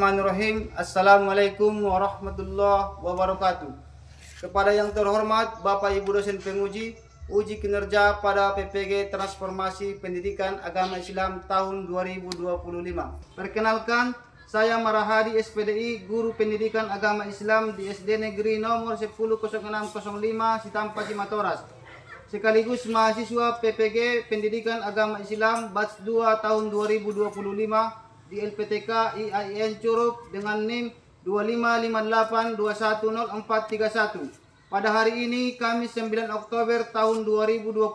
Bismillahirrahmanirrahim. Assalamualaikum warahmatullahi wabarakatuh. Kepada yang terhormat Bapak Ibu dosen penguji uji kinerja pada PPG Transformasi Pendidikan Agama Islam tahun 2025. Perkenalkan, saya Marahadi SPDI, Guru Pendidikan Agama Islam di SD Negeri nomor 100605 Sitampa Cimatoras. Sekaligus mahasiswa PPG Pendidikan Agama Islam batch 2 tahun 2025 di LPTK IAIN Curug dengan NIM 2558210431. Pada hari ini Kamis 9 Oktober tahun 2025,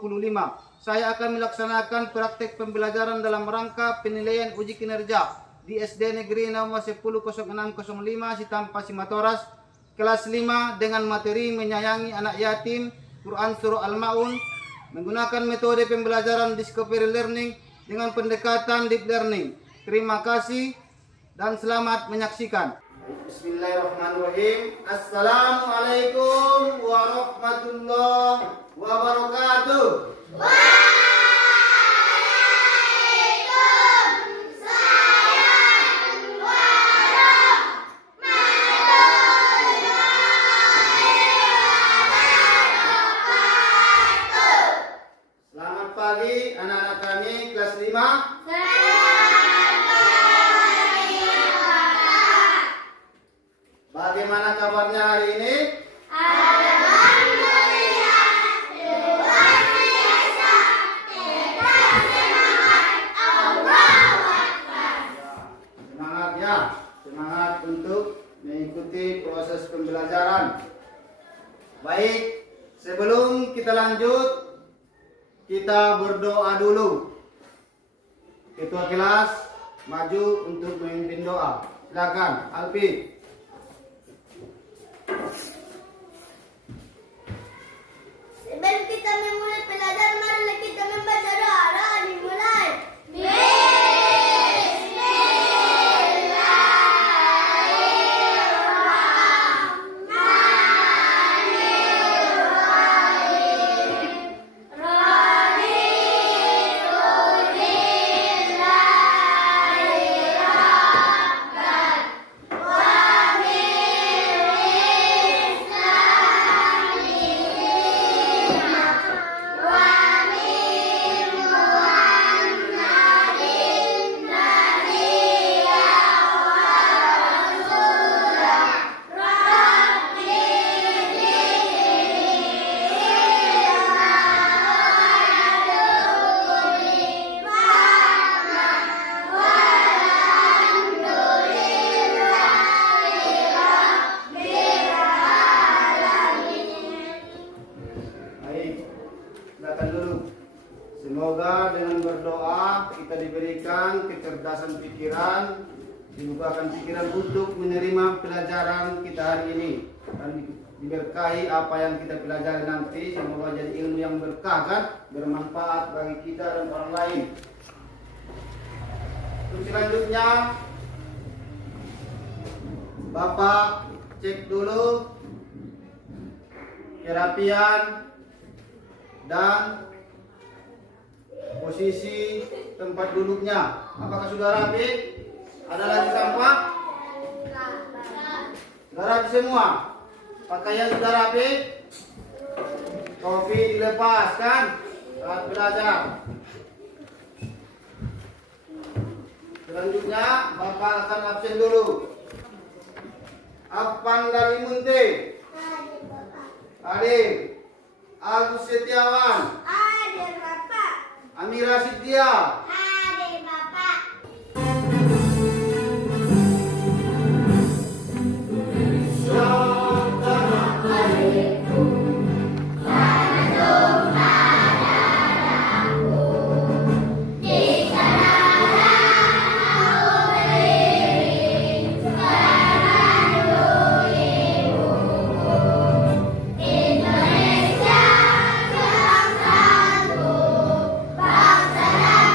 saya akan melaksanakan praktek pembelajaran dalam rangka penilaian uji kinerja di SD Negeri nomor 100605 Sitampa Cimatoras kelas 5 dengan materi menyayangi anak yatim Quran Surah Al-Maun menggunakan metode pembelajaran Discovery Learning dengan pendekatan Deep Learning. Terima kasih dan selamat menyaksikan. Bismillahirrahmanirrahim. Assalamualaikum warahmatullahi wabarakatuh. Selamat pagi anak-anak kami kelas 5. Bagaimana kabarnya hari ini? Alhamdulillah, luar biasa. Kita semangat, Allahu Akbar. Semangat ya, semangat untuk mengikuti proses pembelajaran. Baik, sebelum kita lanjut, kita berdoa dulu. Ketua kelas maju untuk memimpin doa. Silakan, Alfi. Sebelum kita memulai pelajaran, marilah kita membaca doa. Dimulai. Semoga dengan berdoa kita diberikan kecerdasan pikiran, dibukakan pikiran untuk menerima pelajaran kita hari ini dan diberkahi apa yang kita pelajari nanti. Semoga jadi ilmu yang berkah kan, bermanfaat bagi kita dan orang lain. Untuk selanjutnya, Bapak cek dulu kerapian dan posisi tempat duduknya. Apakah sudah rapi? Ada lagi sampah? Sudah rapi semua? Pakaian sudah rapi? Topi dilepas kan? Saat belajar. Selanjutnya Bapak akan absen dulu. Afan dari Munte. Hadir. Agus Setiawan. Hadir, Bapak. Amira Sidya. Hadir, Bapak. Bangsa dan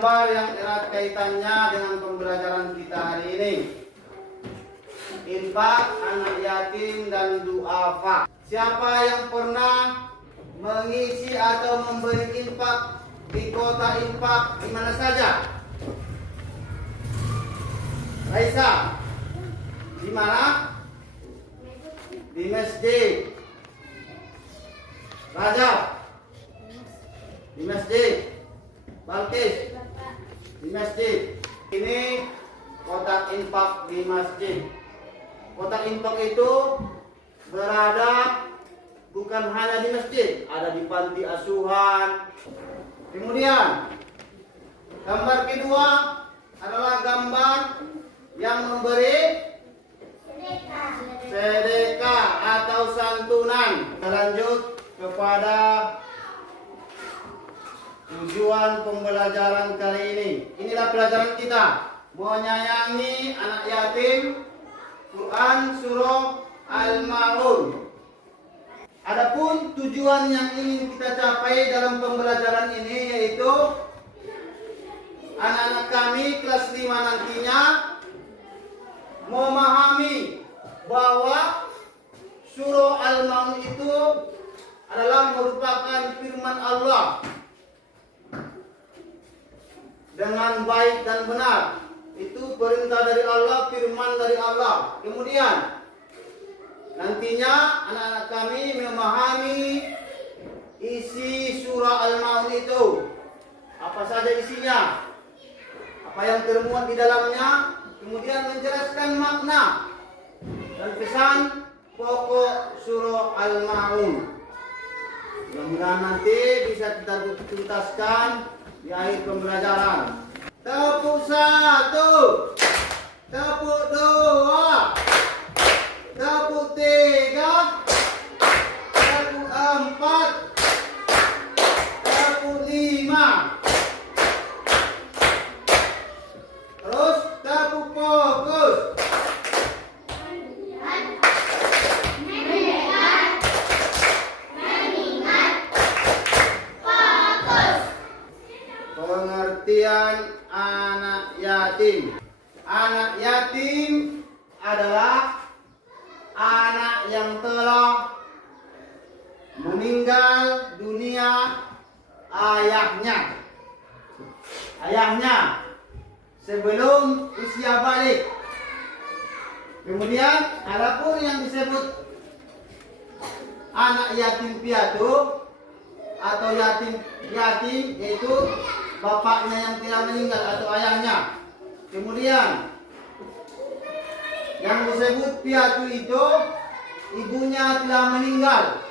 gambar yang erat kaitannya dengan pembelajaran kita hari ini. Infak, anak yatim, dan duafa. Siapa yang pernah mengisi atau memberi infak di kota infak di mana saja? Raisa, di mana? Di masjid. Rajab, di masjid. Balkis, di masjid. Ini kotak infak di masjid. Kotak infak itu berada bukan hanya di masjid, ada di panti asuhan. Kemudian gambar kedua adalah gambar yang memberi sedekah atau santunan. Lanjut kepada tujuan pembelajaran kali ini. Inilah pelajaran kita, menyayangi anak yatim, Quran surah Al-Maun. Adapun tujuan yang ingin kita capai dalam pembelajaran ini yaitu anak-anak kami kelas 5 nantinya memahami bahwa surah Al-Maun itu adalah merupakan firman Allah dengan baik dan benar. Itu perintah dari Allah, firman dari Allah. Kemudian nantinya anak-anak kami memahami isi surah Al-Maun itu. Apa saja isinya, apa yang termuat di dalamnya, kemudian menjelaskan makna dan pesan pokok surah Al-Maun. Mudah-mudahan nanti bisa kita tuntaskan di akhir pembelajaran. Tepuk 1, tepuk 2, tepuk 3, tepuk 4, tepuk 5. Terus tepuk fokus. Pengertian anak yatim. Anak yatim adalah anak yang telah meninggal dunia ayahnya. Ayahnya sebelum usia balik. Kemudian adapun yang disebut anak yatim piatu atau yatim yaitu bapaknya yang telah meninggal atau ayahnya. Kemudian yang disebut piatu itu ibunya telah meninggal.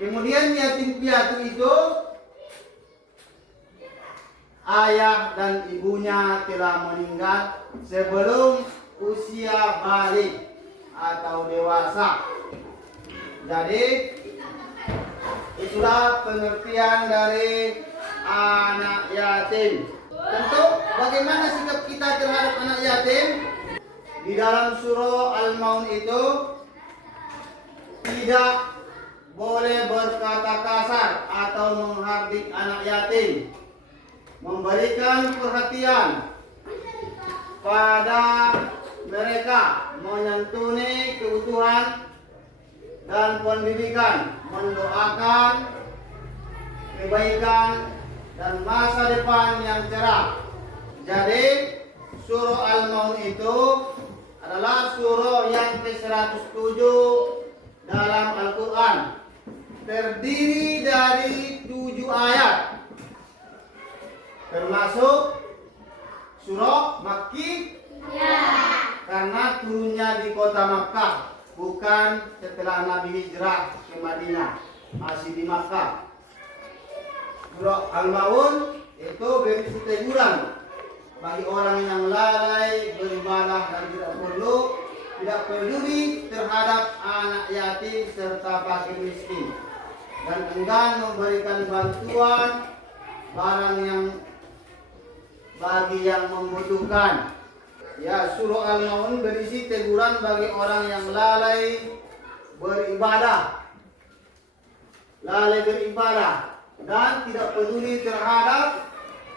Kemudian yatim piatu itu ayah dan ibunya telah meninggal sebelum usia balik atau dewasa. Jadi itulah pengertian dari anak yatim. Tentu bagaimana sikap kita terhadap anak yatim? Di dalam surah Al-Maun itu tidak boleh berkata kasar atau menghardik anak yatim. Memberikan perhatian pada mereka, menyantuni kebutuhan dan pendidikan, mendoakan kebaikan dan masa depan yang cerah. Jadi surah Al-Maun itu adalah surah yang ke-107 dalam Al-Quran. Terdiri dari 7 ayat, termasuk surah Makki karena turunnya di kota Makkah, bukan setelah Nabi hijrah ke Madinah, masih di Makkah. Surah Al-Maun itu berisi teguran bagi orang yang lalai beribadah dan tidak peduli terhadap anak yatim serta fakir miskin, dan enggan memberikan bantuan barang yang bagi yang membutuhkan. Ya, surah Al-Maun berisi teguran bagi orang yang lalai beribadah. dan tidak peduli terhadap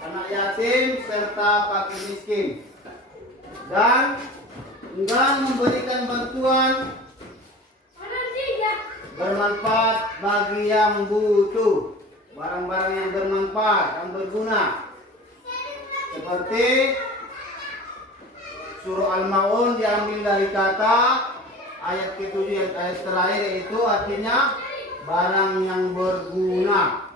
anak yatim serta fakir miskin, dan enggan memberikan bantuan bermanfaat bagi yang butuh, barang-barang yang bermanfaat, yang berguna, seperti surah Al-Maun diambil dari kata ayat ke-7 yang ayat terakhir, yaitu artinya barang yang berguna.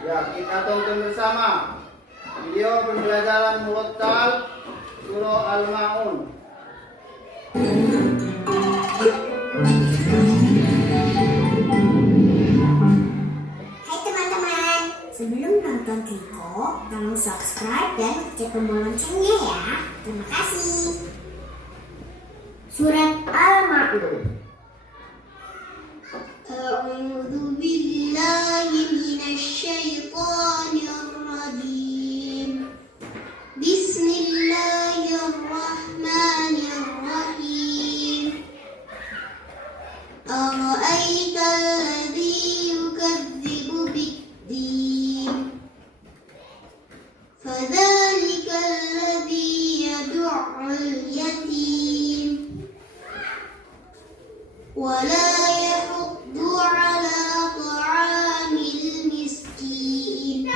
Ya, kita tonton bersama video pembelajaran murattal surah Al-Maun. Hai teman-teman, sebelum nonton Kiko, tolong subscribe dan cek tombol loncengnya ya. Terima kasih. Surat Al-Maun. A'udzu billahi minasy syaithanir rajim. Bismillahirrahmanirrahim. Ara'aita alladzi yukadzibu bid-din. Fadzalika alladzi yad'ul yatim. Wa la yahuddu 'ala ta'amil miskin.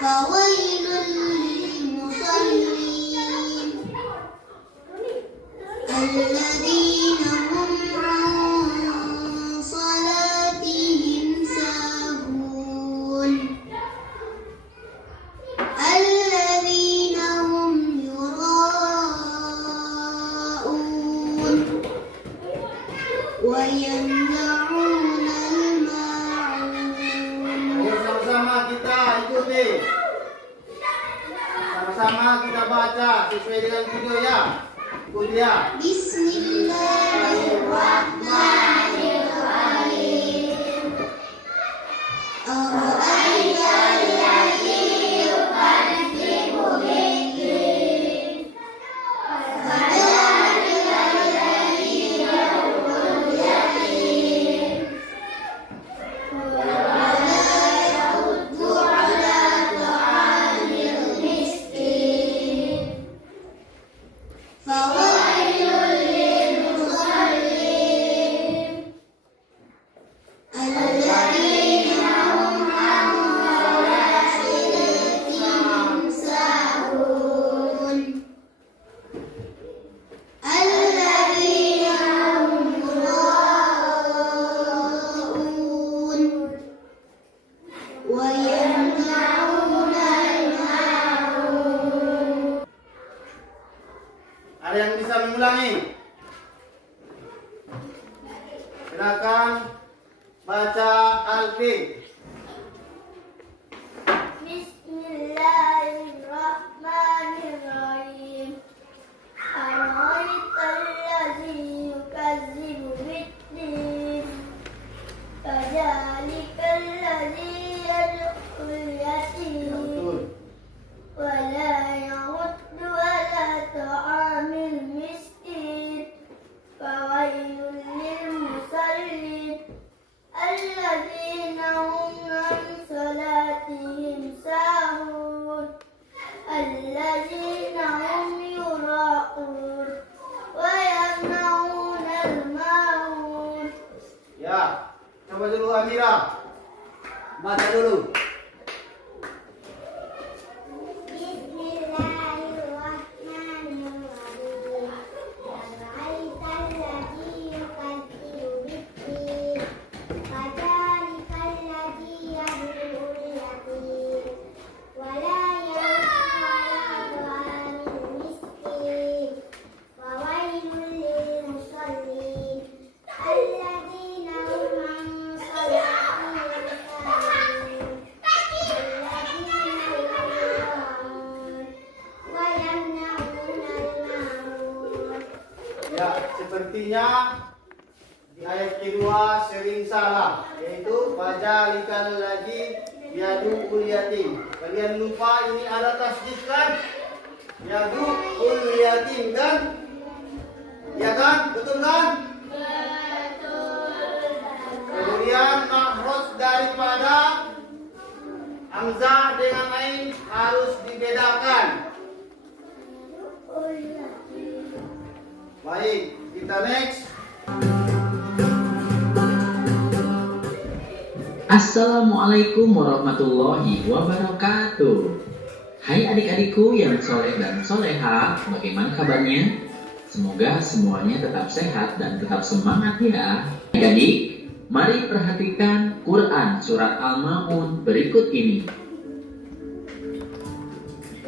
Fawailul lil musallin. Alladzina hum 'an salatihim sahun. Alladzina hum yura'un wa yamna'una al-ma'un. Ayo sama-sama kita ikuti. Sama-sama kita baca sesuai dengan video ya. Ikuti ya. Bismillahirrahmanirrahim. Ara'aita alladzi yukadzibu bid-din. Fadzalika alladzi yad'ul yatim. Wa la yahuddu 'ala ta'amil miskin. Fawailul lil musallin. Alladzina hum 'an salatihim sahun. Alladzina hum yura'un wa yamna'una al-ma'un. Ada yang bisa mengulangi? Silakan baca Alfi. Bismillahirrahmanirrahim. Ara'aital ladzi yukadzibu bid-din. Fadzalikal ladzi yad'ul yatim. Betul. Wa la yahuddu 'ala ta'amil miskin. Fawailul lil musallin. Alladzina hum 'an salatihim sahun. Alladzina hum yura'un wa yamna'una al-ma'un. Ya, coba dulu Amira. Baca dulu. Bismillahirrahmanirrahim. Ara'aital ladzi yukadzibu bid-din. Fadzalikal ladzi yad'ul yatim. Wa la yahuddu 'ala ta'amil miskin. Fawailul lil musallin. Alladzina hum 'an salatihim sahun. Alladzina yura'un wa yamna'una al-ma'un. Ya, sepertinya di ayat kedua sering salah, yaitu fadzalikal ladzi yad'ul yatim. Kalian lupa ini ada tasdid kan? Yad'ul yatim kan? Ya kan? Betul kan? Kemudian Hamzah dengan ain harus dibedakan. Baik, kita next. Assalamualaikum warahmatullahi wabarakatuh. Hai adik-adikku yang soleh dan soleha, bagaimana kabarnya? Semoga semuanya tetap sehat dan tetap semangat ya. Adik-adik, mari perhatikan Quran surat Al-Ma'un berikut ini.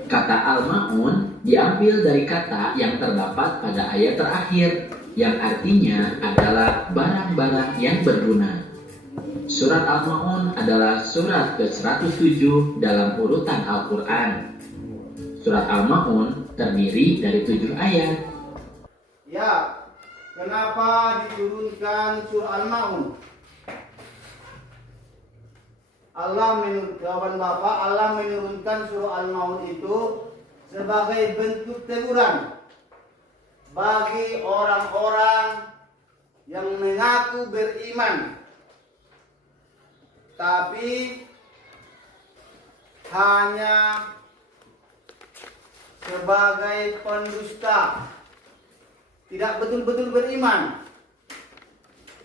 Kata Al-Ma'un diambil dari kata yang terdapat pada ayat terakhir, yang artinya adalah barang-barang yang berguna. Surat Al-Ma'un adalah surat ke-107 dalam urutan Al-Quran. Surat Al-Ma'un terdiri dari 7 ayat. Ya, kenapa diturunkan surah Al-Ma'un? Jawaban Bapak, Allah menurunkan surah Al-Ma'un itu sebagai bentuk teguran bagi orang-orang yang mengaku beriman, tapi hanya sebagai pendusta, tidak betul-betul beriman.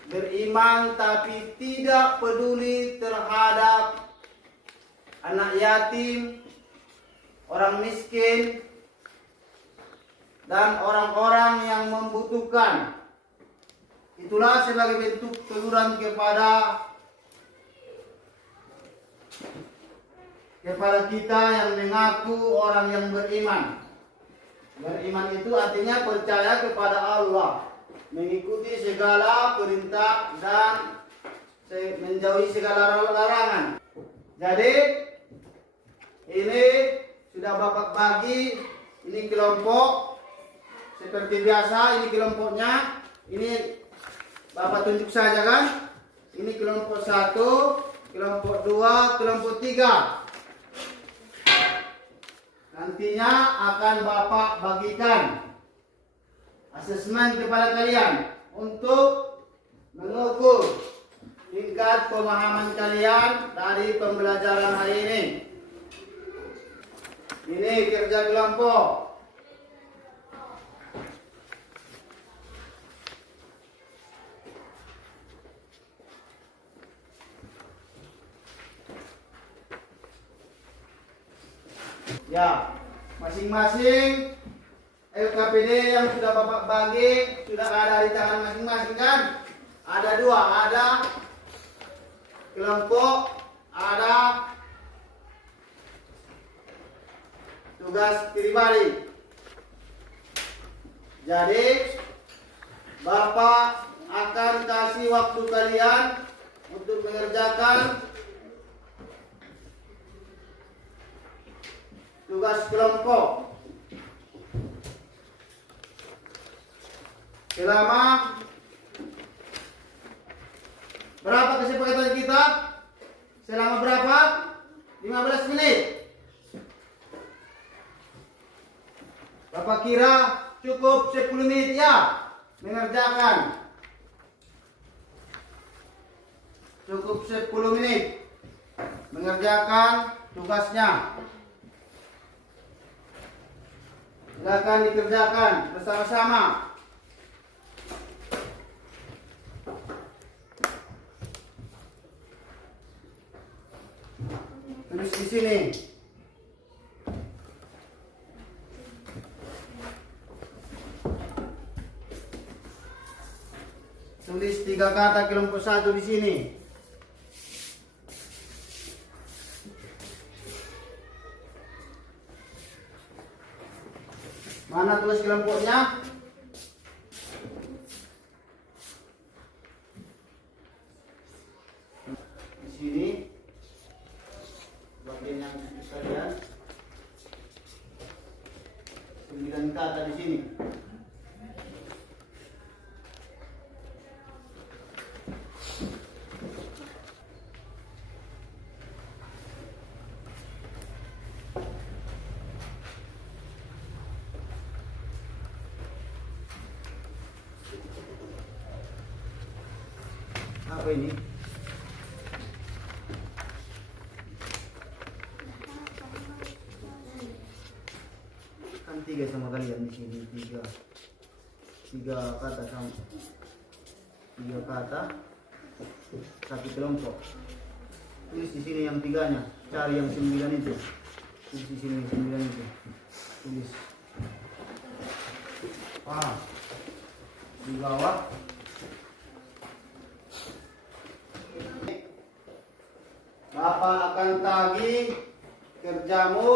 Beriman tapi tidak peduli terhadap anak yatim, orang miskin, dan orang-orang yang membutuhkan. Itulah sebagai bentuk teguran kepada kita yang mengaku orang yang beriman. Beriman itu artinya percaya kepada Allah, mengikuti segala perintah dan menjauhi segala larangan. Jadi ini sudah Bapak bagi, ini kelompok seperti biasa, ini kelompoknya, ini Bapak tunjuk saja kan. Ini kelompok 1, kelompok 2, kelompok 3. Nantinya akan Bapak bagikan asesmen kepada kalian untuk mengukur tingkat pemahaman kalian dari pembelajaran hari ini. Ini kerja kelompok. Ya, masing-masing LKPD yang sudah Bapak bagi sudah ada di tangan masing-masing kan? Ada 2, ada kelompok, ada tugas pribadi. Jadi Bapak akan kasih waktu kalian untuk mengerjakan tugas kelompok selama berapa kesepakatan kita? Selama berapa? 15 menit. Bapak kira cukup 10 menit ya mengerjakan? Cukup 10 menit mengerjakan tugasnya. Silakan dikerjakan bersama-sama. Tulis di sini. Tulis 3 kata kelompok 1 di sini. Mana tulis kelompoknya? Di sini. Bagian yang kalian 9 kata di sini. Apa ini? tiga sama kalian di sini tiga kata sama tiga kata satu kelompok. Tulis di sini yang tiganya, cari yang 9 itu. Tulis di sini 9 itu. Tulis. Di bawah. Bapak akan tagih kerjamu.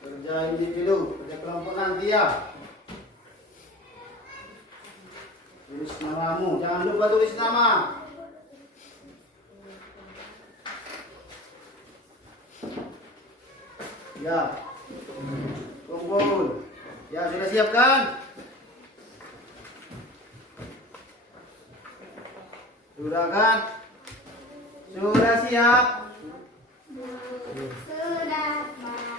Kerja individu, kerja kelompok nanti ya. Tulis namamu, jangan lupa tulis nama. Ya, kumpul. Ya, sudah siap kan? Sudah kan? Sudah siap? Sudah, Pak.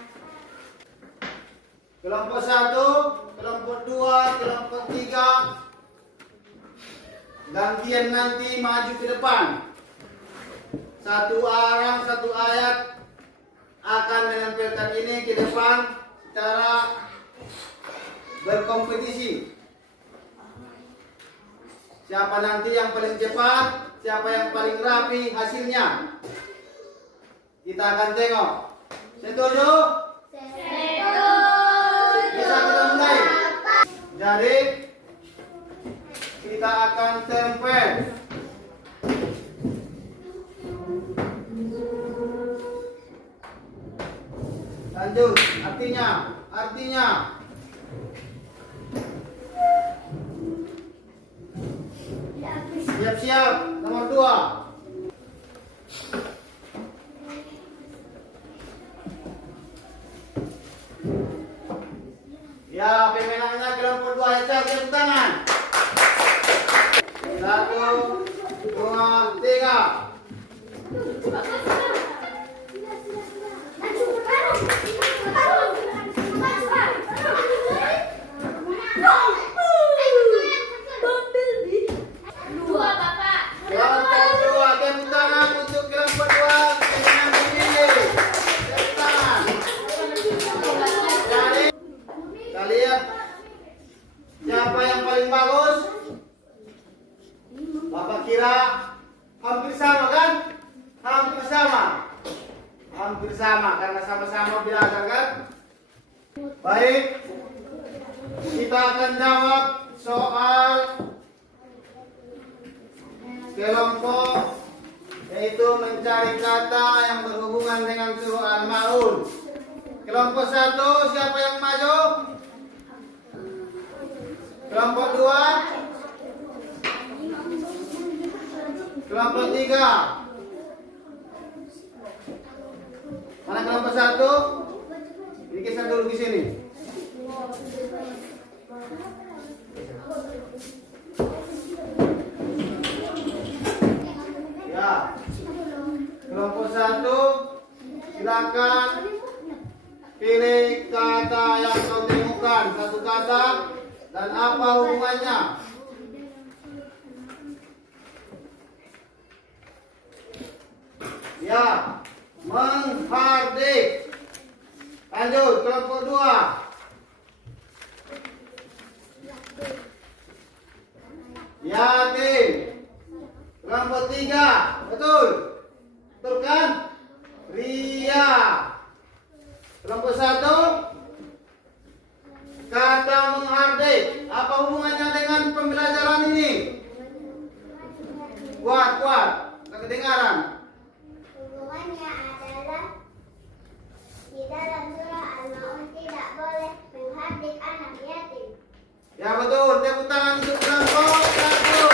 Kelompok 1, kelompok 2, kelompok 3. Gantian nanti maju ke depan. Satu orang, satu ayat akan menempelkan ini ke depan secara berkompetisi. Siapa nanti yang paling cepat, siapa yang paling rapi hasilnya. Kita akan tengok. Setuju? Bisa kita mulai. Jadi kita akan tempel. Lanjut, artinya. Siap-siap, nomor 2. Ya, pemenangnya kelompok 2 ya, tepuk tangan. 1, 2, 3. Kelompok 2, tepuk tangan untuk kelompok 2. Pemenang dipilih. Tepuk tangan. Jadi, kalian siapa yang paling bagus? Bapak kira hampir sama kan? Hampir sama karena sama-sama belajar kan? Baik, kita akan jawab soal kelompok, yaitu mencari kata yang berhubungan dengan surah Al-Maun. Kelompok 1, siapa yang maju? Kelompok 2? Kelompok 3? Mana kelompok 1? Digeser dulu di sini. Ya. Kelompok 1, silakan pilih kata yang kau temukan, satu kata dan apa hubungannya. Ya, menghardik. Lanjut, kelompok 2. Yatim. Kelompok 3. Betul? Betul kan? Ria. Kelompok 1. Kata menghardik. Apa hubungannya dengan pembelajaran ini? Kuat. Tak kedengaran. Hubungannya adalah di dalam surah Al-Maun tidak boleh menghardik anak yatim. Ya betul, tepuk tangan untuk kelompok 1.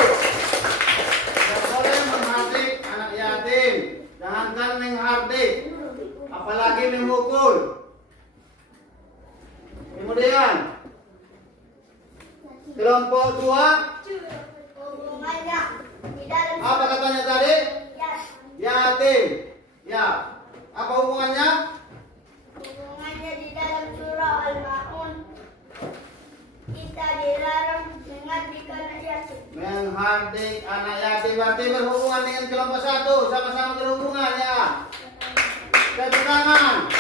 Tidak boleh menghardik anak yatim. Jangankan menghardik, apalagi memukul. Kemudian kelompok 2. Hubungannya di dalam Apa katanya tadi? Yatim. Ya. Apa hubungannya? hubungannya di dalam surah Al-Maun kita dilarang menghardik anak yatim. Menghardik anak yatim berarti berhubungan dengan kelompok 1. Sama-sama berhubungan ya. Tepuk tangan.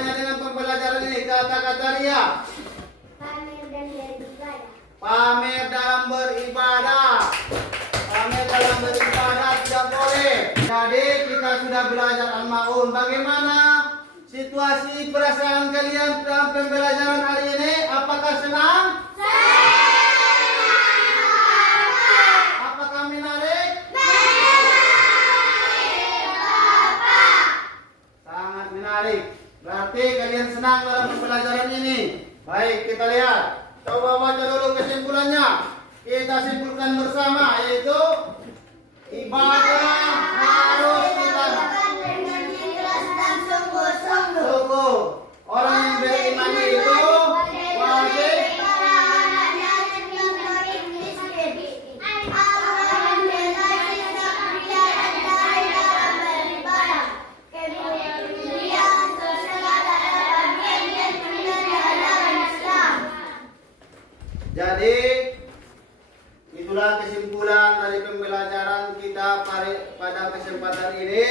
hubungannya dengan pembelajaran ini? Kata-kata Ria. Pamer dalam beribadah. Pamer dalam beribadah tidak boleh. Jadi kita sudah belajar Al-Ma'un. Bagaimana situasi perasaan kalian dalam pembelajaran hari ini? Apakah senang? Apakah menarik? Sangat menarik. Berarti kalian senang dalam pembelajaran ini. Baik, kita lihat. Coba baca dulu kesimpulannya. Kita simpulkan bersama, yaitu ibadah harus kita sungguh. Orang yang beriman itu wajib Jadi itulah kesimpulan dari pembelajaran kita pada kesempatan ini.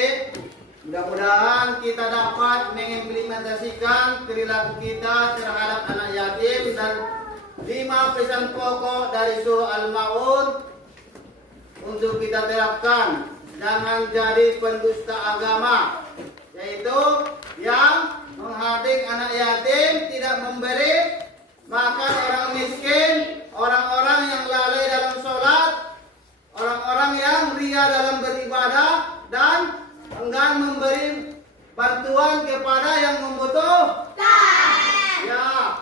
Mudah-mudahan kita dapat mengimplementasikan perilaku kita terhadap anak yatim dan 5 pesan pokok dari surah Al-Ma'un untuk kita terapkan. Jangan jadi pendusta agama, yaitu yang menghading anak yatim, tidak memberi makan orang miskin, orang-orang yang lalai dalam sholat, orang-orang yang ria dalam beribadah, dan enggan memberi bantuan kepada yang membutuhkan. Ya,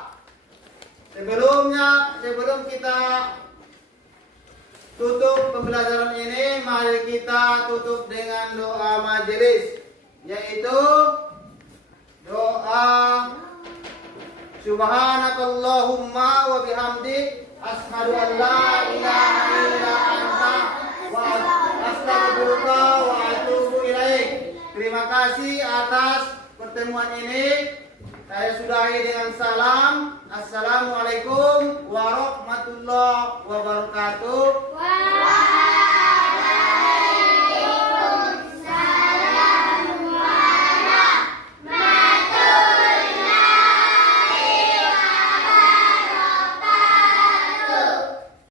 sebelum kita tutup pembelajaran ini, mari kita tutup dengan doa majelis, yaitu doa Subhanakallahumma wa bihamdik asyhadu an la ilaha illa anta wa astaghfiruka wa atubu ilaik. Terima kasih atas pertemuan ini. Saya sudahi dengan salam. Assalamualaikum warahmatullahi wabarakatuh.